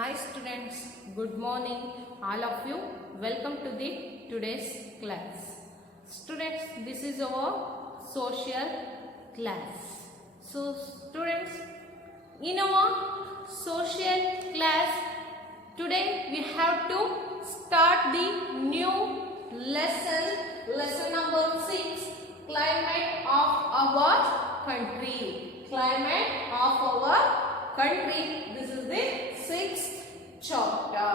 Hi students, good morning all of you. Welcome to the today's class. Students, this is our social class. So students, in our social class today we have to start the new lesson number 6, climate of our country. Climate of our country. This is the 6th chapter.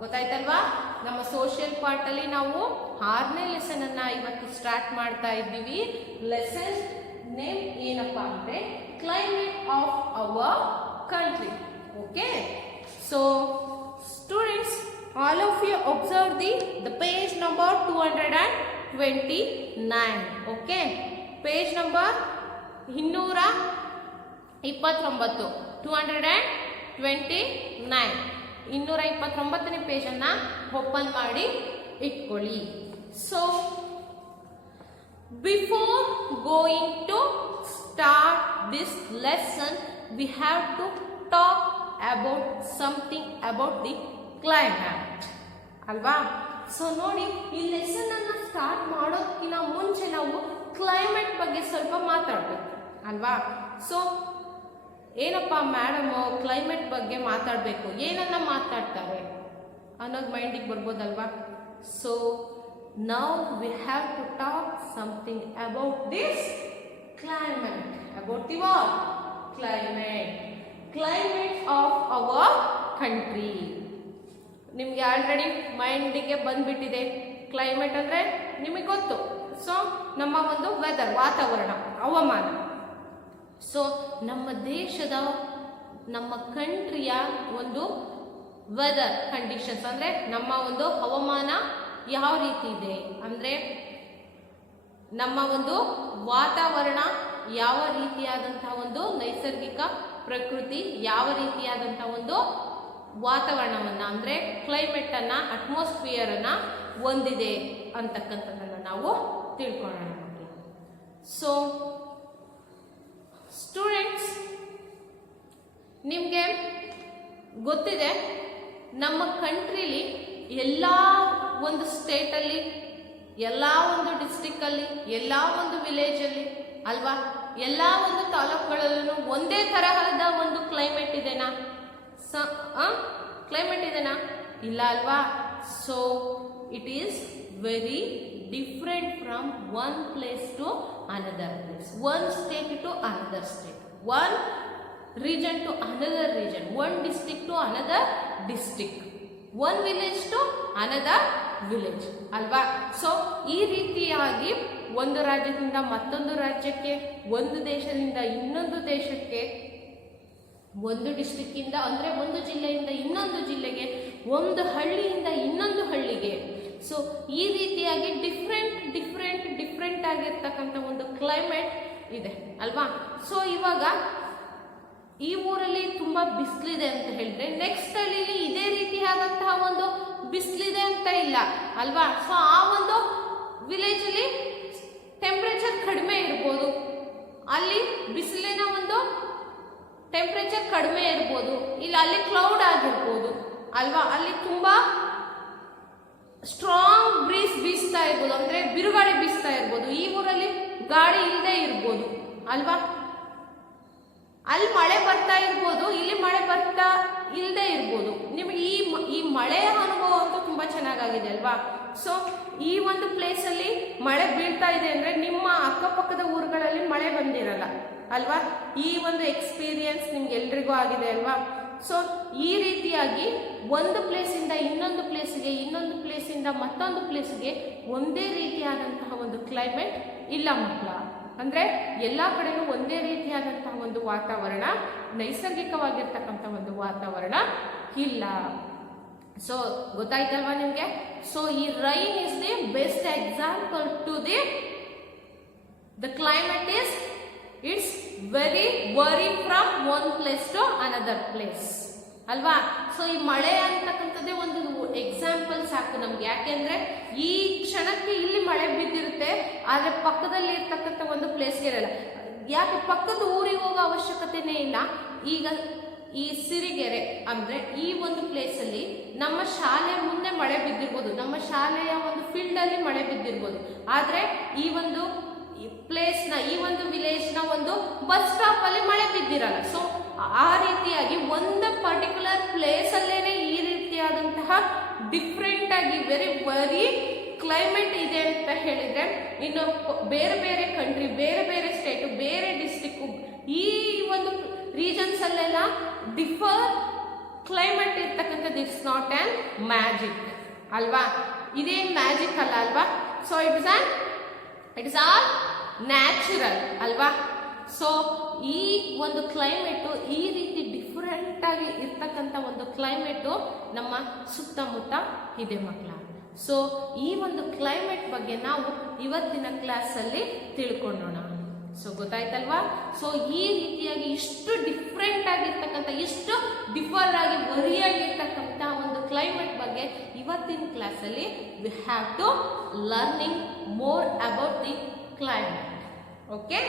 ಗೊತ್ತಾಯ್ತಲ್ವಾ? ನಮ್ಮ social part ಅಲ್ಲಿ ನಾವು 6ನೇ lesson ಅನ್ನ ಇವತ್ತು start ಮಾಡ್ತಾ ಇದ್ದೀವಿ. Lesson name ಏನಪ್ಪಾ ಅಂದ್ರೆ climate of our country. Okay, so students, all of you observe the page number 229. okay, page number 229 229ನೇ ಪೇಜ್ ಅನ್ನ ಓಪನ್ ಮಾಡಿ ಇಟ್ಕೊಳ್ಳಿ. So before going to start this lesson we have to talk about something about the climate ಅಲ್ವಾ? So ನೋಡಿ, ಈ lesson ಅನ್ನ start ಮಾಡೋದಕ್ಕಿಂತ ಮುಂಚೆ ನಾವು ಕ್ಲೈಮೇಟ್ ಬಗ್ಗೆ ಸ್ವಲ್ಪ ಮಾತಾಡಬೇಕು ಅಲ್ವಾ? ಸೊ ಏನಪ್ಪ ಮೇಡಮ್ ಕ್ಲೈಮೇಟ್ ಬಗ್ಗೆ ಮಾತಾಡಬೇಕು, ಏನನ್ನ ಮಾತಾಡ್ತಾರೆ ಅನ್ನೋದು ಮೈಂಡಿಗೆ ಬರ್ಬೋದಲ್ವಾ? So now we have to talk something about this climate. About the what? Climate of our country. ನಿಮ್ಗೆ ಆಲ್ರೆಡಿ ಮೈಂಡಿಗೆ ಬಂದ್ಬಿಟ್ಟಿದೆ. ಕ್ಲೈಮೇಟ್ ಅಂದ್ರೆ ನಿಮಗೆ ಗೊತ್ತು. ಸೊ ನಮ್ಮ ಒಂದು ವೆದರ್, ವಾತಾವರಣ, ಹವಾಮಾನ. ಸೊ ನಮ್ಮ ದೇಶದ, ನಮ್ಮ ಕಂಟ್ರಿಯ ಒಂದು ವೆದರ್ ಕಂಡೀಷನ್ಸ್ ಅಂದ್ರೆ ನಮ್ಮ ಒಂದು ಹವಾಮಾನ ಯಾವ ರೀತಿ ಇದೆ ಅಂದ್ರೆ, ನಮ್ಮ ಒಂದು ವಾತಾವರಣ ಯಾವ ರೀತಿಯಾದಂತಹ ಒಂದು ನೈಸರ್ಗಿಕ ಪ್ರಕೃತಿ ಯಾವ ರೀತಿಯಾದಂತಹ ಒಂದು ವಾತಾವರಣವನ್ನ ಅಂದ್ರೆ ಕ್ಲೈಮೇಟ್ ಅನ್ನ, ಅಟ್ಮಾಸ್ಫಿಯರ್ ಅನ್ನ ಹೊಂದಿದೆ ಅಂತಕ್ಕಂಥದ್ದನ್ನ ನಾವು ತಿಳ್ಕೊಳ್ಳೋಣ. ಸೊ ಸ್ಟೂಡೆಂಟ್ಸ್, ನಿಮಗೆ ಗೊತ್ತಿದೆ ನಮ್ಮ ಕಂಟ್ರಿಲಿ ಎಲ್ಲ ಒಂದು ಸ್ಟೇಟಲ್ಲಿ, ಎಲ್ಲ ಒಂದು ಡಿಸ್ಟಿಕ್ಕಲ್ಲಿ, ಎಲ್ಲ ಒಂದು ವಿಲೇಜಲ್ಲಿ ಅಲ್ವಾ, ಎಲ್ಲ ಒಂದು ತಾಲೂಕುಗಳಲ್ಲೂ ಒಂದೇ ತರಹದ ಒಂದು ಕ್ಲೈಮೇಟ್ ಇದೆನಾ? ಕ್ಲೈಮೇಟ್ ಇದೆನಾ? ಇಲ್ಲ ಅಲ್ವಾ? So it is very different from one place to another place, one state to another state, one region to another region, one district to another district, one village to another village ಅಲ್ವಾ? So ಈ ರೀತಿಯಾಗಿ ಒಂದು ರಾಜ್ಯದಿಂದ ಮತ್ತೊಂದು ರಾಜ್ಯಕ್ಕೆ, ಒಂದು ದೇಶದಿಂದ ಇನ್ನೊಂದು ದೇಶಕ್ಕೆ, ಒಂದು ಡಿಸ್ಟ್ರಿಕ್ಟ್ ಇಂದ ಅಂದ್ರೆ ಒಂದು ಜಿಲ್ಲೆಯಿಂದ ಇನ್ನೊಂದು ಜಿಲ್ಲೆಗೆ, ಒಂದು ಹಳ್ಳಿಯಿಂದ ಇನ್ನೊಂದು ಹಳ್ಳಿಗೆ, ಸೊ ಈ ರೀತಿಯಾಗಿ ಡಿಫ್ರೆಂಟ್ ಆಗಿರ್ತಕ್ಕಂಥ ಒಂದು ಕ್ಲೈಮೇಟ್ ಇದೆ ಅಲ್ವಾ? ಸೊ ಇವಾಗ ಈ ಊರಲ್ಲಿ ತುಂಬಾ ಬಿಸಿಲಿದೆ ಅಂತ ಹೇಳಿದ್ರೆ, ನೆಕ್ಸ್ಟ್ ಅಲ್ಲಿ ಇದೇ ರೀತಿಯಾದಂತಹ ಒಂದು ಬಿಸಿಲಿದೆ ಅಂತ ಇಲ್ಲ ಅಲ್ವಾ? ಸೊ ಆ ಒಂದು ವಿಲೇಜ್ ಅಲ್ಲಿ ಟೆಂಪರೇಚರ್ ಕಡಿಮೆ ಇರ್ಬೋದು, ಅಲ್ಲಿ ಬಿಸಿಲಿನ ಒಂದು ಟೆಂಪರೇಚರ್ ಕಡಿಮೆ ಇರ್ಬೋದು, ಇಲ್ಲ ಅಲ್ಲಿ ಕ್ಲೌಡ್ ಆಗಿರ್ಬೋದು ಅಲ್ವಾ? ಅಲ್ಲಿ ತುಂಬಾ ಸ್ಟ್ರಾಂಗ್ ಬ್ರೀಸ್ ಬೀಸ್ತಾ ಇರ್ಬೋದು, ಅಂದ್ರೆ ಬಿರುಗಾಳಿ ಬೀಸ್ತಾ ಇರ್ಬೋದು. ಈ ಊರಲ್ಲಿ ಗಾಳಿ ಇಲ್ಲದೆ ಇರ್ಬೋದು ಅಲ್ವಾ? ಅಲ್ಲಿ ಮಳೆ ಬರ್ತಾ ಇರ್ಬೋದು, ಇಲ್ಲಿ ಮಳೆ ಬರ್ತಾ ಇಲ್ಲದೆ ಇರ್ಬೋದು. ನಿಮಗೆ ಈ ಮಳೆಯ ಅನುಭವ ಅಂತೂ ತುಂಬಾ ಚೆನ್ನಾಗಿದೆ ಅಲ್ವಾ? ಸೊ ಈ ಒಂದು ಪ್ಲೇಸ್ ಅಲ್ಲಿ ಮಳೆ ಬೀಳ್ತಾ ಇದೆ ಅಂದ್ರೆ ನಿಮ್ಮ ಅಕ್ಕಪಕ್ಕದ ಊರುಗಳಲ್ಲಿ ಮಳೆ ಬಂದಿರಲ್ಲ ಅಲ್ವಾ? ಈ ಒಂದು ಎಕ್ಸ್ಪೀರಿಯನ್ಸ್ ನಿಮ್ಗೆ ಎಲ್ರಿಗೂ ಆಗಿದೆ ಅಲ್ವಾ? ಸೊ ಈ ರೀತಿಯಾಗಿ ಒಂದು ಪ್ಲೇಸಿಂದ ಇನ್ನೊಂದು ಪ್ಲೇಸಿಗೆ, ಇನ್ನೊಂದು ಪ್ಲೇಸಿಂದ ಮತ್ತೊಂದು ಪ್ಲೇಸಿಗೆ ಒಂದೇ ರೀತಿಯಾದಂತಹ ಒಂದು ಕ್ಲೈಮೇಟ್ ಇಲ್ಲ ಮಕ್ಕಳ. ಅಂದ್ರೆ ಎಲ್ಲಾ ಕಡೆನೂ ಒಂದೇ ರೀತಿಯಾದಂತಹ ಒಂದು ವಾತಾವರಣ, ನೈಸರ್ಗಿಕವಾಗಿರ್ತಕ್ಕಂಥ ಒಂದು ವಾತಾವರಣ ಇಲ್ಲ. ಸೊ ಗೊತ್ತಾಯ್ತಲ್ವಾ ನಿಮ್ಗೆ? ಸೊ ಈ rain is the best example to the climate is it's very from one place to another place ಅಲ್ವಾ? ಸೊ ಈ ಮಳೆ ಅಂತಕ್ಕಂಥದ್ದೇ ಒಂದು ಎಕ್ಸಾಂಪಲ್ ಸಾಕು ನಮ್ಗೆ. ಯಾಕೆಂದ್ರೆ ಈ ಕ್ಷಣಕ್ಕೆ ಇಲ್ಲಿ ಮಳೆ ಬಿದ್ದಿರುತ್ತೆ, ಆದ್ರೆ ಪಕ್ಕದಲ್ಲಿ ಇರ್ತಕ್ಕಂಥ ಒಂದು ಪ್ಲೇಸ್ಗೆ ಇರಲ್ಲ. ಯಾಕೆ? ಪಕ್ಕದ ಊರಿಗೆ ಹೋಗೋ ಅವಶ್ಯಕತೆನೇ ಇಲ್ಲ. ಈಗ ಈ ಸಿರಿಗೆರೆ ಅಂದ್ರೆ ಈ ಒಂದು ಪ್ಲೇಸ್ ಅಲ್ಲಿ ನಮ್ಮ ಶಾಲೆ ಮುಂದೆ ಮಳೆ ಬಿದ್ದಿರ್ಬೋದು, ನಮ್ಮ ಶಾಲೆಯ ಒಂದು ಫೀಲ್ಡ್ ಅಲ್ಲಿ ಮಳೆ ಬಿದ್ದಿರ್ಬೋದು, ಆದ್ರೆ ಈ ಒಂದು ಪ್ಲೇಸ್ ನ ಈ ಒಂದು ವಿಲೇಜ್ ನ ಒಂದು ಬಸ್ ಸ್ಟಾಪ್ ಅಲ್ಲಿ ಮಳೆ ಬಿದ್ದಿರಲ್ಲ. ಸೊ ಆ ರೀತಿಯಾಗಿ ಒಂದು ಪರ್ಟಿಕ್ಯುಲರ್ ಪ್ಲೇಸ್ ಅಲ್ಲೇನೆ ಈ ರೀತಿಯಾದಂತಹ ಡಿಫ್ರೆಂಟ್ ಆಗಿ ವೆರಿ ಕ್ಲೈಮೇಟ್ ಇದೆ ಅಂತ ಹೇಳಿದ್ರೆ, ಇನ್ನು ಬೇರೆ ಬೇರೆ ಕಂಟ್ರಿ, ಬೇರೆ ಬೇರೆ ಸ್ಟೇಟ್, ಬೇರೆ ಡಿಸ್ಟ್ರಿಕ್ಟ್, ಈ ಒಂದು ರೀಜನ್ಸ್ ಅಲ್ಲೆಲ್ಲ ಡಿಫರ್ ಕ್ಲೈಮೇಟ್ ಇರ್ತಕ್ಕಂಥದ್ದು ಇಟ್ಸ್ ನಾಟ್ ಆನ್ ಮ್ಯಾಜಿಕ್ ಅಲ್ವಾ, ಇದೇನ್ ಮ್ಯಾಜಿಕ್ ಅಲ್ಲ ಅಲ್ವಾ. ಸೊ ಇಟ್ಸ್ ಆಲ್ ನ್ಯಾಚುರಲ್ ಅಲ್ವಾ. ಸೊ ಈ ಒಂದು ಕ್ಲೈಮೇಟು ಈ ರೀತಿ ಡಿಫರೆಂಟ್ ಆಗಿ ಇರ್ತಕ್ಕಂಥ ಒಂದು ಕ್ಲೈಮೇಟು ನಮ್ಮ ಸುತ್ತಮುತ್ತ ಇದೆ ಮಕ್ಕಳ. ಸೊ ಈ ಒಂದು ಕ್ಲೈಮೇಟ್ ಬಗ್ಗೆ ನಾವು ಇವತ್ತಿನ ಕ್ಲಾಸಲ್ಲಿ ತಿಳ್ಕೊಳ್ಳೋಣ. ಸೊ ಗೊತ್ತಾಯ್ತಲ್ವಾ. ಸೊ ಈ ರೀತಿಯಾಗಿ ಇಷ್ಟು ಡಿಫ್ರೆಂಟ್ ಆಗಿರ್ತಕ್ಕಂಥ, ಇಷ್ಟು ಡಿಫರ್ ಆಗಿ ವರಿಯಾಗಿರ್ತಕ್ಕಂಥ ಒಂದು ಕ್ಲೈಮೇಟ್ ಬಗ್ಗೆ ಇವತ್ತಿನ ಕ್ಲಾಸಲ್ಲಿ we have to learning more about the climate. Okay.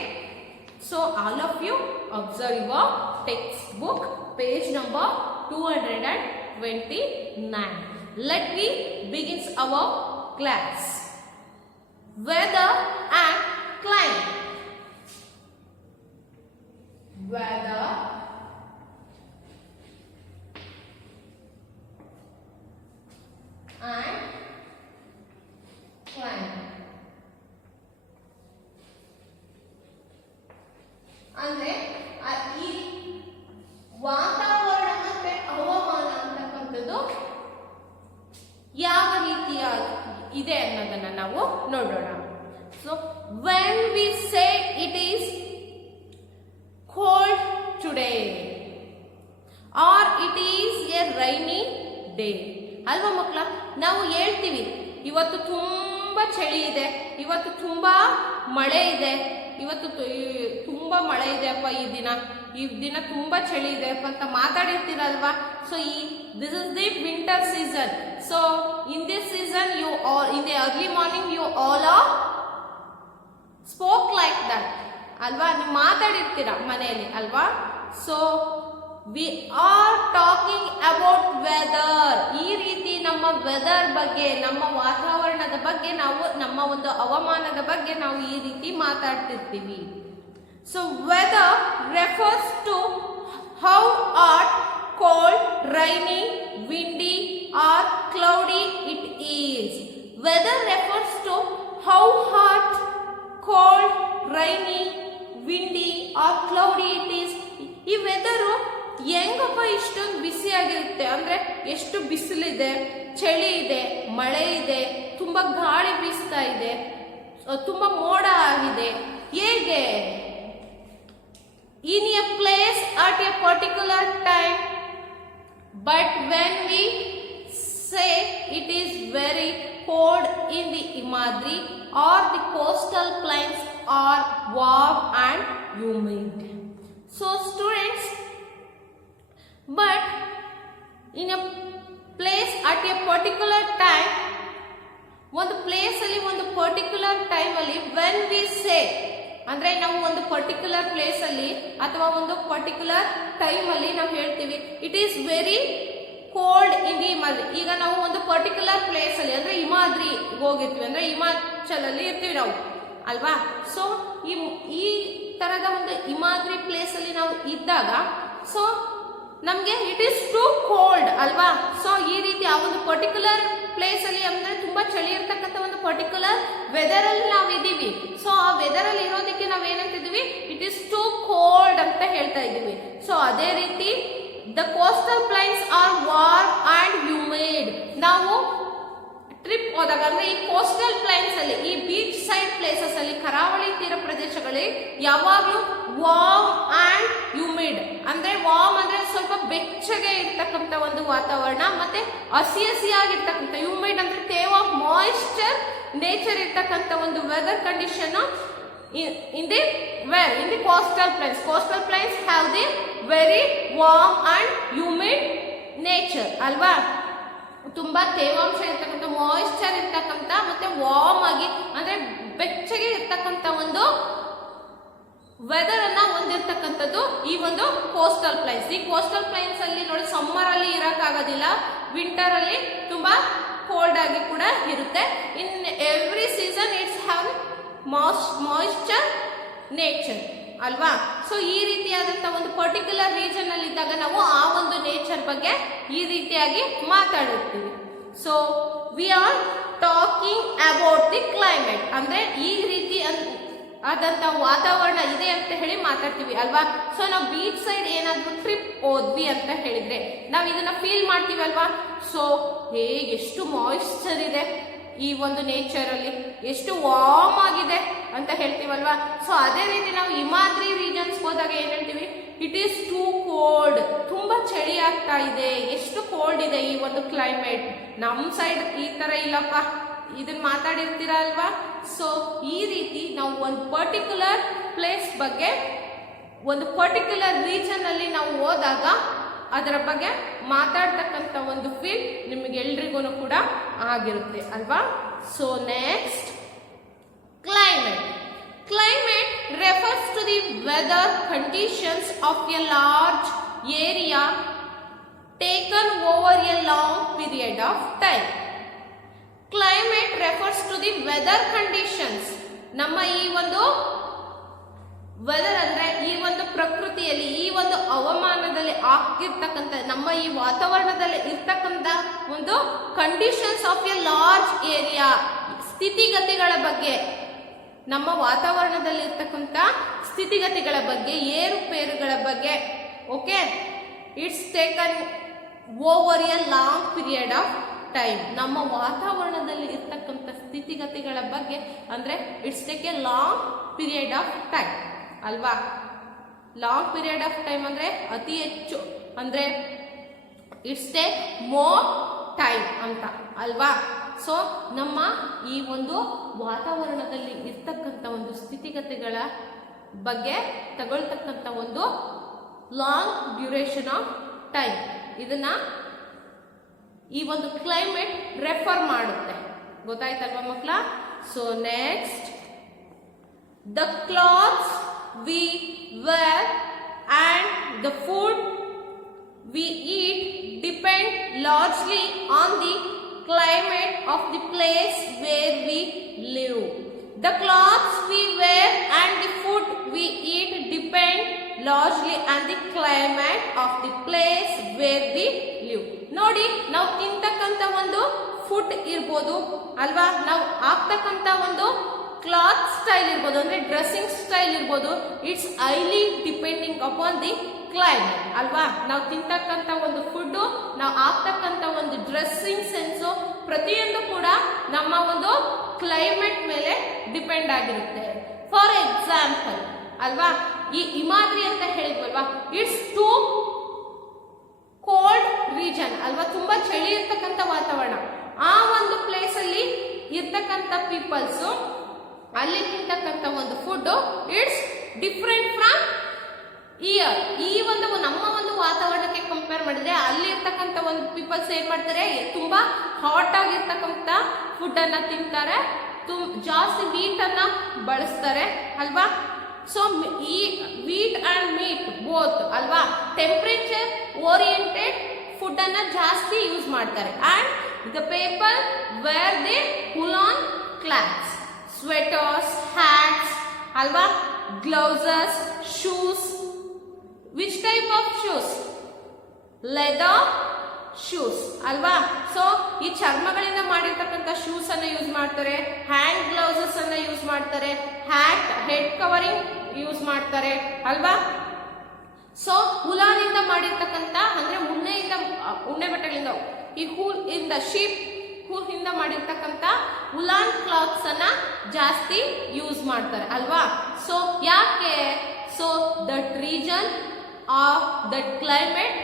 So all of you observe your textbook page number 229. Let me begin our class. Weather and climate. Weather and climate. ಅಂದ್ರೆ ಈ ವಾತಾವರಣ ಮತ್ತೆ ಹವಾಮಾನ ಅಂತಕ್ಕಂಥದ್ದು ಯಾವ ರೀತಿಯ ಇದೆ ಅನ್ನೋದನ್ನ ನಾವು ನೋಡೋಣ. So when we say it is cold today or it is a rainy day ಅಲ್ವಾ ಮಕ್ಕಳ, ನಾವು ಹೇಳ್ತೀವಿ ಇವತ್ತು ತುಂಬಾ ಚಳಿ ಇದೆ, ಇವತ್ತು ತುಂಬಾ ಮಳೆ ಇದೆ, ಇವತ್ತು ತುಂಬಾ ಮಳೆ ಇದೆ ಅಪ್ಪ, ಈ ದಿನ ತುಂಬಾ ಚಳಿ ಇದೆ ಅಪ್ಪ ಅಂತ ಮಾತಾಡಿರ್ತೀರಲ್ವಾ. So this is the winter season. So in this season you all in the early morning you all are spoke like that ಅಲ್ವಾ, ನೀವು ಮಾತಾಡಿರ್ತೀರ ಮನೆಯಲ್ಲಿ ಅಲ್ವಾ. So we are talking about weather. ಈ ರೀತಿ ನಮ್ಮ ವೆದರ್ ಬಗ್ಗೆ, ನಮ್ಮ ವಾತಾವರಣದ ಬಗ್ಗೆ, ನಾವು ನಮ್ಮ ಒಂದು ಹವಾಮಾನದ ಬಗ್ಗೆ ನಾವು ಈ ರೀತಿ ಮಾತಾಡ್ತಿರ್ತೀವಿ. So weather refers to how hot, cold, rainy, windy or cloudy it is. Weather refers to how hot, cold, rainy, windy or cloudy it is. ಈ ವೆದರು ಹೆಂಗಪ್ಪ ಇಷ್ಟೊಂದು ಬಿಸಿ ಆಗಿರುತ್ತೆ ಅಂದ್ರೆ, ಎಷ್ಟು ಬಿಸಿಲಿದೆ, ಚಳಿ ಇದೆ, ಮಳೆ ಇದೆ, ತುಂಬಾ ಗಾಳಿ ಬೀಸ್ತಾ ಇದೆ, ತುಂಬಾ ಮೋಡ ಆಗಿದೆ, ಹೇಗೆ? In a place at A particular time, but when we say it is very cold in the Himadri or the coastal plains are warm and humid. So students, but in a place at a particular time, ಒಂದು place ಅಲ್ಲಿ ಒಂದು particular time ಅಲ್ಲಿ when we say ಅಂದ್ರೆ ನಾವು ಒಂದು particular place ಅಲ್ಲಿ ಅಥವಾ ಒಂದು ಪರ್ಟಿಕ್ಯುಲರ್ ಟೈಮ್ ಅಲ್ಲಿ ನಾವು ಹೇಳ್ತೀವಿ it is very cold in the Himadri. ಈಗ ನಾವು ಒಂದು ಪರ್ಟಿಕ್ಯುಲರ್ ಪ್ಲೇಸ್ ಅಲ್ಲಿ ಅಂದ್ರೆ ಹಿಮಾದ್ರಿ ಹೋಗಿರ್ತೀವಿ, ಅಂದ್ರೆ ಹಿಮಾಚಲ್ ಅಲ್ಲಿ ಇರ್ತೀವಿ ನಾವು ಅಲ್ವಾ. ಸೊ ಈ ತರದ ಒಂದು ಹಿಮಾದ್ರಿ ಪ್ಲೇಸ್ ಅಲ್ಲಿ ನಾವು ಇದ್ದಾಗ ಸೊ ನಮ್ಗೆ ಇಟ್ ಈಸ್ ಟು ಕೋಲ್ಡ್ ಅಲ್ವಾ. ಸೊ ಈ ರೀತಿ ಆ ಒಂದು ಪರ್ಟಿಕ್ಯುಲರ್ ಪ್ಲೇಸ್ ಅಲ್ಲಿ ಅಂದ್ರೆ ತುಂಬಾ ಚಳಿ ಇರ್ತಕ್ಕಂಥ ಒಂದು ಪರ್ಟಿಕ್ಯುಲರ್ ವೆದರ್ ಅಲ್ಲಿ ನಾವು ಇದೀವಿ. ಸೊ ಆ ವೆದರ್ ಅಲ್ಲಿ ಇರೋದಕ್ಕೆ ನಾವ್ ಏನಂತಿದ್ವಿ, ಇಟ್ ಈಸ್ ಟು ಕೋಲ್ಡ್ ಅಂತ ಹೇಳ್ತಾ ಇದೀವಿ. ಸೊ ಅದೇ ರೀತಿ the coastal plains are warm and humid. ನಾವು ಟ್ರಿಪ್ ಹೋದಾಗ ಅಂದ್ರೆ ಈ ಕೋಸ್ಟಲ್ ಪ್ಲೈನ್ಸ್ ಅಲ್ಲಿ, ಈ ಬೀಚ್ ಸೈಡ್ ಪ್ಲೇಸಸ್ ಅಲ್ಲಿ, ಕರಾವಳಿ ತೀರ ಪ್ರದೇಶಗಳಲ್ಲಿ ಯಾವಾಗ್ಲೂ ವಾರ್ಮ್ ಅಂಡ್ ಹ್ಯೂಮಿಡ್ ಅಂದ್ರೆ ವಾರ್ಮ್ ಅಂದ್ರೆ ಸ್ವಲ್ಪ ಬೆಚ್ಚಗೆ ಇರ್ತಕ್ಕಂಥ ಒಂದು ವಾತಾವರಣ, ಮತ್ತೆ ಹಸಿ ಹಸಿಯಾಗಿರ್ತಕ್ಕಂಥ, ಹ್ಯೂಮಿಡ್ ಅಂದ್ರೆ ತೇವ ಮಾಯಿಶ್ಚರ್ ನೇಚರ್ ಇರ್ತಕ್ಕಂಥ ಒಂದು weather condition in the coastal plains. Coastal plains have the very warm and humid nature ಅಲ್ವಾ. ತುಂಬಾ ತೇವಾಂಶ ಇರ್ತಕ್ಕಂಥ, ಮಾಯಿಶ್ಚರ್ ಇರ್ತಕ್ಕಂಥ, ಮತ್ತೆ ವಾರ್ಮ್ ಆಗಿ ಅಂದ್ರೆ ಬೆಚ್ಚಗೆ ಇರ್ತಕ್ಕಂಥ ಒಂದು ವೆದರ್ ಅನ್ನ ಹೊಂದಿರತಕ್ಕಂಥದ್ದು ಈ ಒಂದು ಕೋಸ್ಟಲ್ ಪ್ಲೈನ್ಸ್. ಈ ಕೋಸ್ಟಲ್ ಪ್ಲೈನ್ಸ್ ಅಲ್ಲಿ ನೋಡಿ ಸಮ್ಮರ್ ಅಲ್ಲಿ ಇರಕ್ಕಾಗೋದಿಲ್ಲ, ವಿಂಟರ್ ಅಲ್ಲಿ ತುಂಬಾ ಕೋಲ್ಡ್ ಆಗಿ ಕೂಡ ಇರುತ್ತೆ. In every season it's have moisture nature ಅಲ್ವಾ. ಸೊ ಈ ರೀತಿಯಾದಂತ ಒಂದು ಪರ್ಟಿಕ್ಯುಲರ್ ರೀಜನ್ ಅಲ್ಲಿ ಇದ್ದಾಗ ನಾವು ಆ ಒಂದು ನೇಚರ್ ಬಗ್ಗೆ ಈ ರೀತಿಯಾಗಿ ಮಾತಾಡುತ್ತೀವಿ. So we are talking about the climate ಅಂದ್ರೆ ಈ ರೀತಿ ಆದಂತ ವಾತಾವರಣ ಇದೆ ಅಂತ ಹೇಳಿ ಮಾತಾಡ್ತೀವಿ ಅಲ್ವಾ. ಸೊ ನಾವು ಬೀಚ್ ಸೈಡ್ ಏನಾದ್ರೂ ಟ್ರಿಪ್ ಹೋದ್ವಿ ಅಂತ ಹೇಳಿದ್ರೆ ನಾವು ಇದನ್ನ ಫೀಲ್ ಮಾಡ್ತೀವಿ ಅಲ್ವಾ. ಸೊ ಎಷ್ಟು ಮಾಯಿಶ್ಚರ್ ಇದೆ ಈ ಒಂದು ನೇಚರ್ ಅಲ್ಲಿ, ಎಷ್ಟು ವಾರ್ಮ್ ಆಗಿದೆ ಅಂತ ಹೇಳ್ತೀವಲ್ವಾ. ಸೊ ಅದೇ ರೀತಿ ನಾವು ಹಿಮಾದ್ರಿ ರೀಜನ್ಸ್ ಹೋದಾಗ ಏನ್ ಹೇಳ್ತೀವಿ, ಇಟ್ ಈಸ್ ಟೂ ಕೋಲ್ಡ್, ತುಂಬಾ ಚಳಿ ಆಗ್ತಾ ಇದೆ, ಎಷ್ಟು ಕೋಲ್ಡ್ ಇದೆ ಈ ಒಂದು ಕ್ಲೈಮೇಟ್. ನಮ್ ಸೈಡ್ ಈ ತರ ಇಲ್ಲಪ್ಪ, ಇದನ್ನ ಮಾತಾಡಿರ್ತೀರ ಅಲ್ವಾ. ಸೊ ಈ ರೀತಿ ನಾವು ಒಂದು ಪರ್ಟಿಕ್ಯುಲರ್ ಪ್ಲೇಸ್ ಬಗ್ಗೆ, ಒಂದು ಪರ್ಟಿಕ್ಯುಲರ್ ರೀಜನ್ ಅಲ್ಲಿ ನಾವು ಹೋದಾಗ ಅದರ ಬಗ್ಗೆ ಮಾತಾಡ್ತಕ್ಕಂಥ ಒಂದು ಫೀಲ್ ನಿಮಗೆ ಎಲ್ರಿಗೂ ಕೂಡ ಆಗಿರುತ್ತೆ ಅಲ್ವಾ. So next, climate. Climate refers to the weather conditions of a large area taken over a long period of time. Climate refers to the weather conditions. ನಮ್ಮ ಈ ಒಂದು ವೆದರ್ ಅಂದ್ರೆ ಈ ಒಂದು ಪ್ರಕೃತಿಯಲ್ಲಿ, ಈ ಒಂದು ಹವಾಮಾನದಲ್ಲಿ ಆಗಿರ್ತಕ್ಕಂಥ, ನಮ್ಮ ಈ ವಾತಾವರಣದಲ್ಲಿ ಇರ್ತಕ್ಕಂಥ ಒಂದು conditions of a large area, ಸ್ಥಿತಿಗತಿಗಳ ಬಗ್ಗೆ, ನಮ್ಮ ವಾತಾವರಣದಲ್ಲಿ ಇರ್ತಕ್ಕಂಥ ಸ್ಥಿತಿಗತಿಗಳ ಬಗ್ಗೆ, ಏರುಪೇರುಗಳ ಬಗ್ಗೆ. Okay, it's taken over a long period of time. ನಮ್ಮ ವಾತಾವರಣದಲ್ಲಿ ಇರ್ತಕ್ಕಂಥ ಸ್ಥಿತಿಗತಿಗಳ ಬಗ್ಗೆ ಅಂದ್ರೆ it's take a long period of time ಅಲ್ವಾ. ಲಾಂಗ್ ಪೀರಿಯಡ್ ಆಫ್ ಟೈಮ್ ಅಂದ್ರೆ ಅತಿ ಹೆಚ್ಚು, ಅಂದ್ರೆ ಇಟ್ಸ್ ಟೇಕ್ ಮೋರ್ ಟೈಮ್ ಅಂತ ಅಲ್ವಾ. ಸೊ ನಮ್ಮ ಈ ಒಂದು ವಾತಾವರಣದಲ್ಲಿ ಇರ್ತಕ್ಕಂಥ ಒಂದು ಸ್ಥಿತಿಗತಿಗಳ ಬಗ್ಗೆ ತಗೊಳ್ತಕ್ಕಂಥ ಒಂದು ಲಾಂಗ್ ಡ್ಯೂರೇಷನ್ ಆಫ್ ಟೈಮ್, ಇದನ್ನ ಈ ಒಂದು ಕ್ಲೈಮೇಟ್ ರೆಫರ್ ಮಾಡುತ್ತೆ. ಗೊತ್ತಾಯ್ತಲ್ವಾ ಮಕ್ಕಳ. So next, the clothes we wear and the food we eat depend largely on the climate of the place where we live. The clothes we wear and the food we eat depend largely on the climate of the place where we live. ನೋಡಿ, ನಾವು ತಿಂತಕ್ಕಂಥ ಒಂದು food ಇರ್ಬೋದು ಅಲ್ವಾ, ನಾವು ಹಾಕ್ತಕ್ಕಂಥ ಒಂದು cloth style ಇರ್ಬೋದು, ಅಂದ್ರೆ dressing style ಇರ್ಬೋದು, it's highly depending upon the climate ಅಲ್ವಾ. ನಾವು ತಿಂತಕ್ಕಂಥ ಒಂದು ಫುಡ್, ನಾವು ಹಾಕ್ತಕ್ಕಂಥ ಒಂದು ಡ್ರೆಸ್ಸಿಂಗ್ ಸೆನ್ಸು, ಪ್ರತಿಯೊಂದು ಕೂಡ ನಮ್ಮ ಒಂದು ಕ್ಲೈಮೇಟ್ ಮೇಲೆ ಡಿಪೆಂಡ್ ಆಗಿರುತ್ತೆ. ಫಾರ್ ಎಕ್ಸಾಂಪಲ್ ಅಲ್ವಾ, ಈ ಹಿಮಾದ್ರಿ ಅಂತ ಹೇಳಿದ್ವಲ್ವಾ, ಇಟ್ಸ್ ಟೂ ಕೋಲ್ಡ್ ರೀಜನ್ ಅಲ್ವಾ, ತುಂಬಾ ಚಳಿ ಇರ್ತಕ್ಕಂಥ ವಾತಾವರಣ. ಆ ಒಂದು ಪ್ಲೇಸ್ ಅಲ್ಲಿ ಇರ್ತಕ್ಕಂಥ ಪೀಪಲ್ಸ್, ಅಲ್ಲಿ ತಿಂತಕ್ಕಂಥ ಒಂದು food it's different from here. ಈ ಒಂದು ನಮ್ಮ ಒಂದು ವಾತಾವರಣಕ್ಕೆ ಕಂಪೇರ್ ಮಾಡಿದ್ರೆ ಅಲ್ಲಿ ಇರ್ತಕ್ಕಂಥ ಒಂದು ಪೀಪಲ್ಸ್ ಏನ್ ಮಾಡ್ತಾರೆ, ತುಂಬಾ ಹಾಟ್ ಆಗಿರ್ತಕ್ಕಂಥ ಫುಡ್ ಅನ್ನ ತಿಂತಾರೆ, ಜಾಸ್ತಿ ಮೀಟ್ ಅನ್ನ ಬಳಸ್ತಾರೆ ಅಲ್ವಾ. ಸೊ ಈ ವೀಟ್ ಅಂಡ್ ಮೀಟ್ ಬೋತ್ ಅಲ್ವಾ, ಟೆಂಪರೇಚರ್ ಓರಿಯೆಂಟೆಡ್ ಫುಡ್ ಅನ್ನ ಜಾಸ್ತಿ ಯೂಸ್ ಮಾಡ್ತಾರೆ. And the people wear they woollen clothes, sweaters, hats ಅಲ್ವಾ, gloves, shoes. Which type of shoes? Leather shoes ಅಲ್ವಾ. ಸೊ ಈ ಚರ್ಮಗಳಿಂದ ಮಾಡಿರ್ತಕ್ಕಂಥ ಶೂಸ್ ಅನ್ನ ಯೂಸ್ ಮಾಡ್ತಾರೆ, ಹ್ಯಾಂಡ್ ಗ್ಲೌಸಸ್ ಅನ್ನ ಯೂಸ್ ಮಾಡ್ತಾರೆ, ಹ್ಯಾಟ್, ಹೆಡ್ ಕವರಿಂಗ್ ಯೂಸ್ ಮಾಡ್ತಾರೆ ಅಲ್ವಾ. ಸೊ ಹುಲಾನಿಂದ ಮಾಡಿರ್ತಕ್ಕಂಥ, ಅಂದ್ರೆ ಉಣ್ಣೆ ಬಟ್ಟೆಗಳಿಂದ, ಈ ಹೂಲಿಂದ, ಶೀಪ್ ಹೂವಿಂದ ಮಾಡಿರ್ತಕ್ಕಂಥ ಉಲಾನ್ ಕ್ಲಾತ್ಸ್ ಅನ್ನ ಜಾಸ್ತಿ ಯೂಸ್ ಮಾಡ್ತಾರೆ ಅಲ್ವಾ. ಸೊ ಯಾಕೆ? So that region of that climate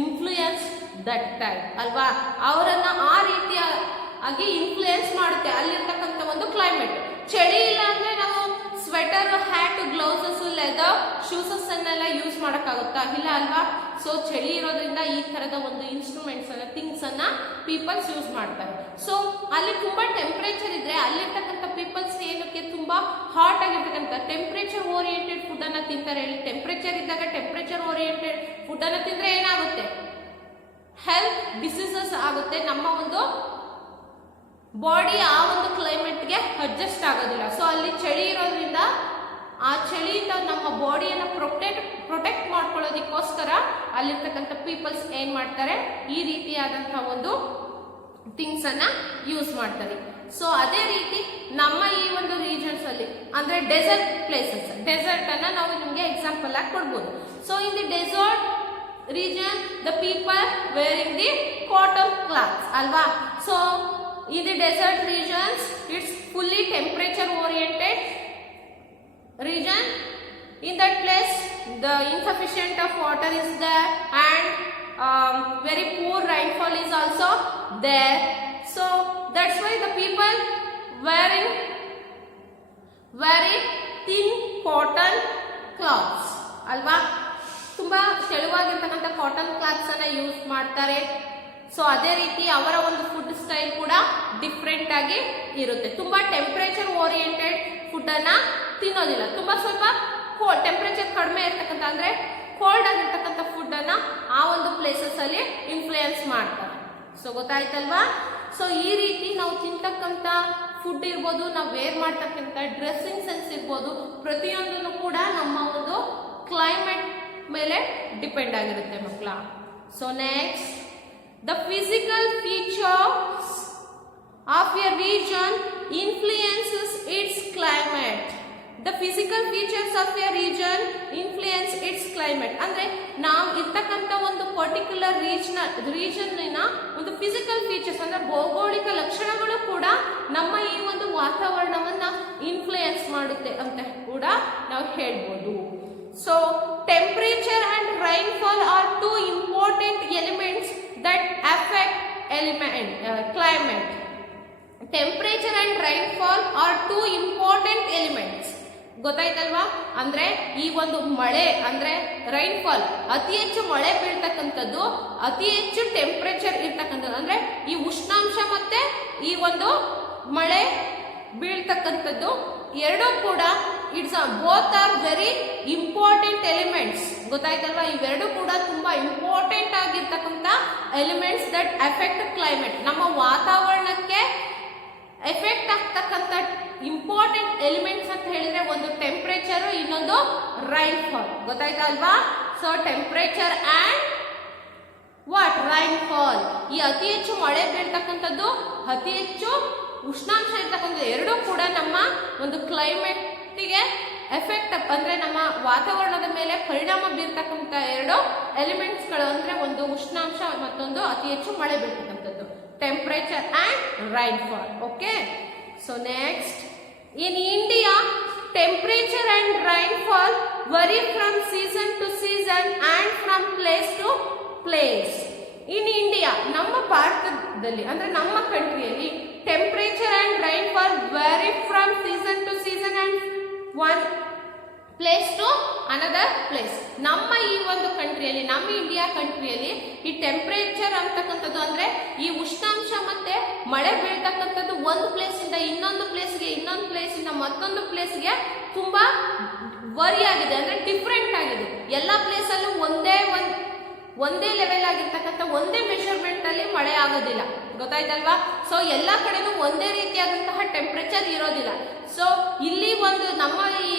influence that time ಅಲ್ವಾ. ಅವರನ್ನ ಆ ರೀತಿಯಾಗಿ ಇನ್ಫ್ಲೂಯೆನ್ಸ್ ಮಾಡುತ್ತೆ ಅಲ್ಲಿರ್ತಕ್ಕಂಥ ಒಂದು ಕ್ಲೈಮೇಟ್. ಚಳಿ ಇಲ್ಲ ಅಂದ್ರೆ ನಾವು sweater, hat, gloves, leather, ಶೂಸಸ್ ಅನ್ನೆಲ್ಲ use ಮಾಡಕ್ಕಾಗುತ್ತಾ? ಇಲ್ಲ ಅಲ್ವಾ? ಸೊ ಚಳಿ ಇರೋದ್ರಿಂದ ಈ ತರದ ಒಂದು ಇನ್ಸ್ಟ್ರೂಮೆಂಟ್ಸ್ ಅನ್ನ, ಥಿಂಗ್ಸ್ ಅನ್ನ ಪೀಪಲ್ಸ್ ಯೂಸ್ ಮಾಡ್ತಾರೆ. ಸೊ ಅಲ್ಲಿ ತುಂಬಾ ಟೆಂಪರೇಚರ್ ಇದ್ರೆ ಅಲ್ಲಿರ್ತಕ್ಕಂಥ ಪೀಪಲ್ಸ್ ಏನಕ್ಕೆ ತುಂಬಾ ಹಾಟ್ ಆಗಿರ್ತಕ್ಕಂಥ ಟೆಂಪರೇಚರ್ ಓರಿಯೆಂಟೆಡ್ ಫುಡ್ ಅನ್ನ ತಿಂತಾರೆ ಹೇಳಿ. ಟೆಂಪರೇಚರ್ ಇದ್ದಾಗ ಟೆಂಪರೇಚರ್ ಓರಿಯೆಂಟೆಡ್ ಫುಡ್ ಅನ್ನ ತಿಂದ್ರೆ ಏನಾಗುತ್ತೆ? ಹೆಲ್ತ್ ಡಿಸೀಸಸ್ ಆಗುತ್ತೆ. ನಮ್ಮ ಒಂದು ಬಾಡಿ ಆ ಒಂದು ಕ್ಲೈಮೇಟ್ಗೆ ಅಡ್ಜಸ್ಟ್ ಆಗೋದಿಲ್ಲ. ಸೊ ಅಲ್ಲಿ ಚಳಿ ಇರೋದ್ರಿಂದ ಆ ಚಳಿಯಿಂದ ನಮ್ಮ ಬಾಡಿಯನ್ನು ಪ್ರೊಟೆಕ್ಟ್ ಮಾಡ್ಕೊಳ್ಳೋದಕ್ಕೋಸ್ಕರ ಅಲ್ಲಿರ್ತಕ್ಕಂಥ ಪೀಪಲ್ಸ್ ಏನ್ ಮಾಡ್ತಾರೆ? ಈ ರೀತಿಯಾದಂತಹ ಒಂದು ಥಿಂಗ್ಸ್ ಅನ್ನ ಯೂಸ್ ಮಾಡ್ತಾರೆ. ಸೊ ಅದೇ ರೀತಿ ನಮ್ಮ ಈ ಒಂದು ರೀಜನ್ಸ್ ಅಲ್ಲಿ ಅಂದ್ರೆ ಡೆಸರ್ಟ್ ಪ್ಲೇಸಸ್, ಡೆಸರ್ಟ್ ಅನ್ನ ನಾವು ನಿಮ್ಗೆ ಎಕ್ಸಾಂಪಲ್ ಆಗಿ ಕೊಡ್ಬೋದು. So in the desert region the people wearing the cotton cloths alva. So in the desert regions it's fully temperature oriented region. In that place the insufficient of water is there and very poor rainfall is also there. So that's why the people wearing very thin cotton cloths alva. ತುಂಬಾ ತೆಳುವಾಗಿರ್ತಕ್ಕಂಥ cotton clothes ಅನ್ನ use ಮಾಡ್ತಾರೆ. So ಅದೇ ರೀತಿ ಅವರ ಒಂದು food style ಕೂಡ different ಆಗಿ ಇರುತ್ತೆ. ತುಂಬಾ ಟೆಂಪರೇಚರ್ ಓರಿಯೆಂಟೆಡ್ ಫುಡ್ ಅನ್ನ ತಿನ್ನೋದಿಲ್ಲ. ತುಂಬಾ ಸ್ವಲ್ಪ ಟೆಂಪರೇಚರ್ ಕಡಿಮೆ ಇರ್ತಕ್ಕಂಥ ಅಂದ್ರೆ ಕೋಲ್ಡ್ ಆಗಿರ್ತಕ್ಕಂಥ ಫುಡ್ ಅನ್ನ ಆ ಒಂದು ಪ್ಲೇಸಸ್ ಅಲ್ಲಿ ಇನ್ಫ್ಲೂಯೆನ್ಸ್ ಮಾಡ್ತಾರೆ. ಸೊ ಗೊತ್ತಾಯ್ತಲ್ವಾ? ಸೊ ಈ ರೀತಿ ನಾವು ತಿಂತಕ್ಕಂಥ ಫುಡ್ ಇರ್ಬೋದು, ನಾವು ವೇರ್ ಮಾಡ್ತಕ್ಕಂಥ ಡ್ರೆಸ್ಸಿಂಗ್ ಸೆನ್ಸ್ ಇರ್ಬೋದು, ಪ್ರತಿಯೊಂದನ್ನು ಕೂಡ ನಮ್ಮ ಒಂದು ಕ್ಲೈಮೇಟ್ ಮೇಲೆ ಡಿಪೆಂಡ್ ಆಗಿರುತ್ತೆ ಮಕ್ಕಳ. So next, the physical features of A region influences it's climate. The physical features of A region influence it's climate ಅಂದ್ರೆ ನಾವು ಇರ್ತಕ್ಕಂಥ ಒಂದು ಪರ್ಟಿಕ್ಯುಲರ್ ರೀಜನ್ನ ಒಂದು ಫಿಸಿಕಲ್ ಫೀಚರ್ಸ್ ಅಂದ್ರೆ ಭೌಗೋಳಿಕ ಲಕ್ಷಣಗಳು ಕೂಡ ನಮ್ಮ ಈ ಒಂದು ವಾತಾವರಣವನ್ನ ಇನ್ಫ್ಲೂಯೆನ್ಸ್ ಮಾಡುತ್ತೆ ಅಂತ ಕೂಡ ನಾವು ಹೇಳ್ಬೋದು. So temperature and rainfall are two important elements that affect climate. Temperature and rainfall are two important elements. ಗೊತ್ತಾಯ್ತಲ್ವಾ? ಅಂದ್ರೆ ಈ ಒಂದು ಮಳೆ ಅಂದ್ರೆ ರೈನ್ಫಾಲ್, ಅತಿ ಹೆಚ್ಚು ಮಳೆ ಬೀಳ್ತಕ್ಕಂಥದ್ದು, ಅತಿ ಹೆಚ್ಚು ಟೆಂಪರೇಚರ್ ಇರ್ತಕ್ಕಂಥದ್ದು ಅಂದ್ರೆ ಈ ಉಷ್ಣಾಂಶ ಮತ್ತೆ ಈ ಒಂದು ಮಳೆ ಬೀಳ್ತಕ್ಕಂಥದ್ದು ಎರಡೂ ಕೂಡ both are very important elements. ಗೊತ್ತಾಯ್ತಲ್ವಾ? ಇವೆರಡು ಕೂಡ ತುಂಬಾ ಇಂಪಾರ್ಟೆಂಟ್ ಆಗಿರ್ತಕ್ಕಂಥ ಎಲಿಮೆಂಟ್ಸ್ ದಟ್ ಎಫೆಕ್ಟ್ ಕ್ಲೈಮೇಟ್. ನಮ್ಮ ವಾತಾವರಣಕ್ಕೆ ಎಫೆಕ್ಟ್ ಆಗ್ತಕ್ಕಂಥ ಇಂಪಾರ್ಟೆಂಟ್ ಎಲಿಮೆಂಟ್ಸ್ ಅಂತ ಹೇಳಿದ್ರೆ ಒಂದು ಟೆಂಪರೇಚರ್, ಇನ್ನೊಂದು ರೈನ್ಫಾಲ್. ಗೊತ್ತಾಯ್ತಾ ಅಲ್ವಾ? So temperature and what rainfall, ಈ ಅತಿ ಹೆಚ್ಚು ಮಳೆ ಬೀಳ್ತಕ್ಕಂಥದ್ದು, ಅತಿ ಹೆಚ್ಚು ಉಷ್ಣಾಂಶ ಇರ್ತಕ್ಕಂಥದ್ದು ಎರಡೂ ಕೂಡ ನಮ್ಮ ಒಂದು ಕ್ಲೈಮೇಟ್ಗೆ ಎಫೆಕ್ಟ್ ಅಂದ್ರೆ ನಮ್ಮ ವಾತಾವರಣದ ಮೇಲೆ ಪರಿಣಾಮ ಬೀರ್ತಕ್ಕಂಥ ಎರಡು ಎಲಿಮೆಂಟ್ಸ್ಗಳು ಅಂದ್ರೆ ಒಂದು ಉಷ್ಣಾಂಶ, ಮತ್ತೊಂದು ಅತಿ ಹೆಚ್ಚು ಮಳೆ ಬೀಳ್ತಕ್ಕಂಥದ್ದು, temperature and rainfall. Okay. So next, in India temperature and rainfall vary from season to season and from place to place. In India, ನಮ್ಮ ಭಾರತದಲ್ಲಿ ಅಂದ್ರೆ ನಮ್ಮ ಕಂಟ್ರಿಯಲ್ಲಿ temperature and rainfall vary from season to season and one place to another place. ನಮ್ಮ ಈ ಒಂದು ಕಂಟ್ರಿಯಲ್ಲಿ, ನಮ್ಮ India ಕಂಟ್ರಿಯಲ್ಲಿ ಈ ಟೆಂಪರೇಚರ್ ಅಂತಕ್ಕಂಥದ್ದು ಅಂದ್ರೆ ಈ ಉಷ್ಣಾಂಶ ಮತ್ತೆ ಮಳೆ ಬೀಳ್ತಕ್ಕಂಥದ್ದು ಒಂದು ಪ್ಲೇಸ್ ಇಂದ ಇನ್ನೊಂದು ಪ್ಲೇಸ್ಗೆ, ಇನ್ನೊಂದು ಪ್ಲೇಸ್ ಇಂದ ಮತ್ತೊಂದು ಪ್ಲೇಸ್ಗೆ ತುಂಬಾ ವರಿ ಆಗಿದೆ ಅಂದ್ರೆ ಡಿಫ್ರೆಂಟ್ ಆಗಿದೆ. ಎಲ್ಲ ಪ್ಲೇಸ್ ಅಲ್ಲೂ ಒಂದೇ ಲೆವೆಲ್ ಆಗಿರ್ತಕ್ಕಂಥ ಒಂದೇ ಮೆಷರ್ಮೆಂಟ್ ಅಲ್ಲಿ ಮಳೆ ಆಗೋದಿಲ್ಲ. ಗೊತ್ತಾಯ್ತಲ್ವಾ? ಸೊ ಎಲ್ಲಾ ಕಡೆನೂ ಒಂದೇ ರೀತಿಯಾದಂತಹ ಟೆಂಪರೇಚರ್ ಇರೋದಿಲ್ಲ. ಸೊ ಇಲ್ಲಿ ಒಂದು ನಮ್ಮ ಈ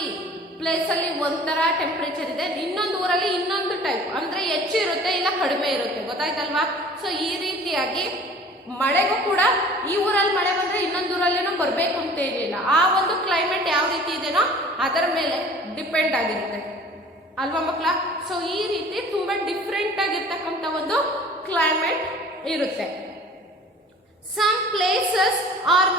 ಪ್ಲೇಸ್ ಅಲ್ಲಿ ಒಂಥರ ಟೆಂಪರೇಚರ್ ಇದೆ, ಇನ್ನೊಂದು ಊರಲ್ಲಿ ಇನ್ನೊಂದು ಟೈಪ್ ಅಂದ್ರೆ ಹೆಚ್ಚು ಇರುತ್ತೆ ಇಲ್ಲ ಕಡಿಮೆ ಇರುತ್ತೆ. ಗೊತ್ತಾಯ್ತಲ್ವಾ? ಸೊ ಈ ರೀತಿಯಾಗಿ ಮಳೆಗೂ ಕೂಡ ಈ ಊರಲ್ಲಿ ಮಳೆ ಬಂದ್ರೆ ಇನ್ನೊಂದು ಊರಲ್ಲೇನೋ ಬರ್ಬೇಕು ಅಂತ ಇರಲಿಲ್ಲ. ಆ ಒಂದು ಕ್ಲೈಮೇಟ್ ಯಾವ ರೀತಿ ಇದೆನೋ ಅದರ ಮೇಲೆ ಡಿಪೆಂಡ್ ಆಗಿರುತ್ತೆ ಅಲ್ವಾ ಮಕ್ಕಳ? ಸೊ ಈ ರೀತಿ ತುಂಬಾ ಡಿಫ್ರೆಂಟ್ ಆಗಿರ್ತಕ್ಕಂಥ ಒಂದು ಕ್ಲೈಮೇಟ್ ಇರುತ್ತೆ. Some places are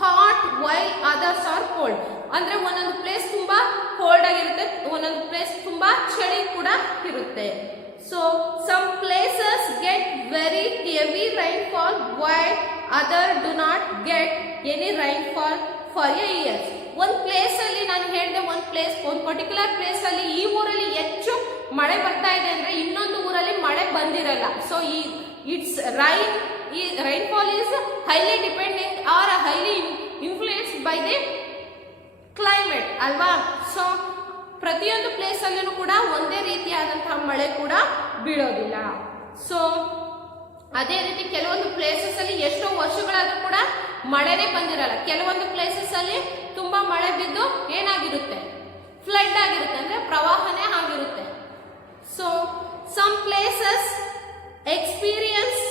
hot while others are cold. ಅಂದ್ರೆ ಒಂದೊಂದು ಪ್ಲೇಸ್ ತುಂಬಾ ಕೋಲ್ಡ್ ಆಗಿರುತ್ತೆ, ಒಂದೊಂದು ಪ್ಲೇಸ್ ತುಂಬಾ ಚಳಿ ಕೂಡ ಇರುತ್ತೆ. So some places get very heavy rainfall while other do not get any rainfall for a years. ಒಂದು ಪ್ಲೇಸ್ ಅಲ್ಲಿ ನಾನು ಹೇಳಿದೆ, ಒಂದು ಪರ್ಟಿಕ್ಯುಲರ್ ಪ್ಲೇಸ್ ಅಲ್ಲಿ ಈ ಊರಲ್ಲಿ ಹೆಚ್ಚು ಮಳೆ ಬರ್ತಾ ಇದೆ ಅಂದ್ರೆ ಇನ್ನೊಂದು ಊರಲ್ಲಿ ಮಳೆ ಬಂದಿರಲ್ಲ. So it's rainfall is highly dependent or highly influenced by the climate ಅಲ್ವಾ. ಸೊ ಪ್ರತಿಯೊಂದು ಪ್ಲೇಸ್ ಅಲ್ಲೂ ಕೂಡ ಒಂದೇ ರೀತಿಯಾದಂತಹ ಮಳೆ ಕೂಡ ಬೀಳೋದಿಲ್ಲ. ಸೊ ಅದೇ ರೀತಿ ಕೆಲವೊಂದು ಪ್ಲೇಸಸ್ ಅಲ್ಲಿ ಎಷ್ಟೋ ವರ್ಷಗಳಾದ್ರೂ ಕೂಡ ಮಳೆನೇ ಬಂದಿರಲ್ಲ. ಕೆಲವೊಂದು ಪ್ಲೇಸಸ್ ಅಲ್ಲಿ ತುಂಬಾ ಮಳೆ ಬಿದ್ದು ಏನಾಗಿರುತ್ತೆ, ಫ್ಲಡ್ ಆಗಿರುತ್ತೆ, ಅಂದ್ರೆ ಪ್ರವಾಹನೇ ಆಗಿರುತ್ತೆ. So some places experience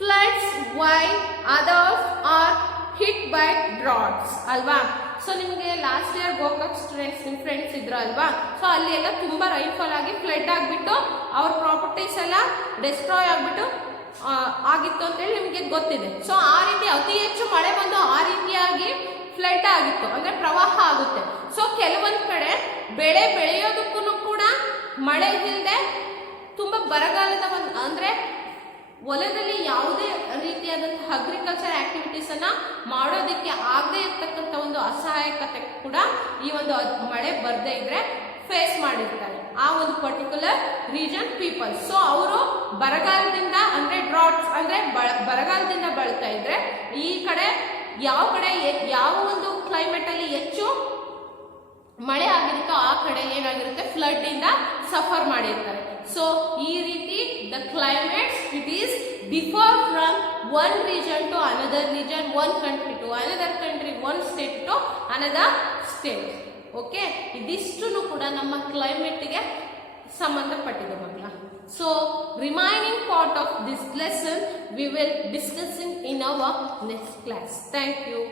floods while others are hit by droughts ಅಲ್ವಾ. ಸೊ ನಿಮಗೆ ಲಾಸ್ಟ್ ಇಯರ್ ಗೋಕಾಕ್ ಸ್ಟೂಡೆಂಟ್ಸ್ ನಿಮ್ಮ ಫ್ರೆಂಡ್ಸ್ ಇದ್ರು ಅಲ್ವಾ. ಸೊ ಅಲ್ಲಿ ಎಲ್ಲ ತುಂಬಾ ರೈನ್ಫಾಲ್ ಆಗಿ ಫ್ಲಡ್ ಆಗಿಬಿಟ್ಟು ಅವ್ರ ಪ್ರಾಪರ್ಟೀಸ್ ಎಲ್ಲ ಡೆಸ್ಟ್ರಾಯ್ ಆಗಿಬಿಟ್ಟು ಆಗಿತ್ತು ಅಂತೇಳಿ ನಿಮಗೆ ಗೊತ್ತಿದೆ. ಸೊ ಆ ರೀತಿ ಅತಿ ಹೆಚ್ಚು ಮಳೆ ಬಂದು ಆ ರೀತಿಯಾಗಿ ಫ್ಲಡ್ ಆಗಿತ್ತು, ಅಂದ್ರೆ ಪ್ರವಾಹ ಆಗುತ್ತೆ. ಸೊ ಕೆಲವೊಂದ್ ಕಡೆ ಬೆಳೆ ಬೆಳೆಯೋದಕ್ಕೂ ಕೂಡ ಮಳೆ ಇಲ್ಲದೆ ತುಂಬಾ ಬರಗಾಲದ ಅಂದ್ರೆ ಹೊಲದಲ್ಲಿ ಯಾವುದೇ ರೀತಿಯಾದಂತಹ ಅಗ್ರಿಕಲ್ಚರ್ ಆಕ್ಟಿವಿಟೀಸ್ ಅನ್ನ ಮಾಡೋದಕ್ಕೆ ಆಗದೆ ಇರ್ತಕ್ಕಂಥ ಒಂದು ಅಸಹಾಯಕತೆ ಕೂಡ ಈ ಒಂದು ಮಳೆ ಬರ್ದೇ ಇದ್ರೆ ಫೇಸ್ ಮಾಡಿರ್ತಾರೆ ಆ ಒಂದು ಪರ್ಟಿಕ್ಯುಲರ್ ರೀಜನ್ ಪೀಪಲ್. ಸೊ ಅವರು ಬರಗಾಲದಿಂದ ಅಂದ್ರೆ ಡ್ರಾಟ್ಸ್ ಅಂದ್ರೆ ಬರಗಾಲದಿಂದ ಬಳಲ್ತಾ ಇದ್ರೆ ಈ ಕಡೆ ಯಾವ ಒಂದು ಕ್ಲೈಮೇಟ್ ಅಲ್ಲಿ ಹೆಚ್ಚು ಮಳೆ ಆಗಿರುತ್ತೋ ಆ ಕಡೆ ಏನಾಗಿರುತ್ತೆ, ಫ್ಲಡ್ ಇಂದ ಸಫರ್ ಮಾಡಿರ್ತಾರೆ. ಸೊ ಈ ರೀತಿ the climates it is differ from one region to another region, one country to another country, one state to another state. Okay, ಇದಿಷ್ಟು ಕೂಡ ನಮ್ಮ ಕ್ಲೈಮೇಟ್ಗೆ ಸಂಬಂಧಪಟ್ಟಿದೆ ಮಕ್ಕಳ. So remaining part of this lesson we will discussing in our next class. Thank you.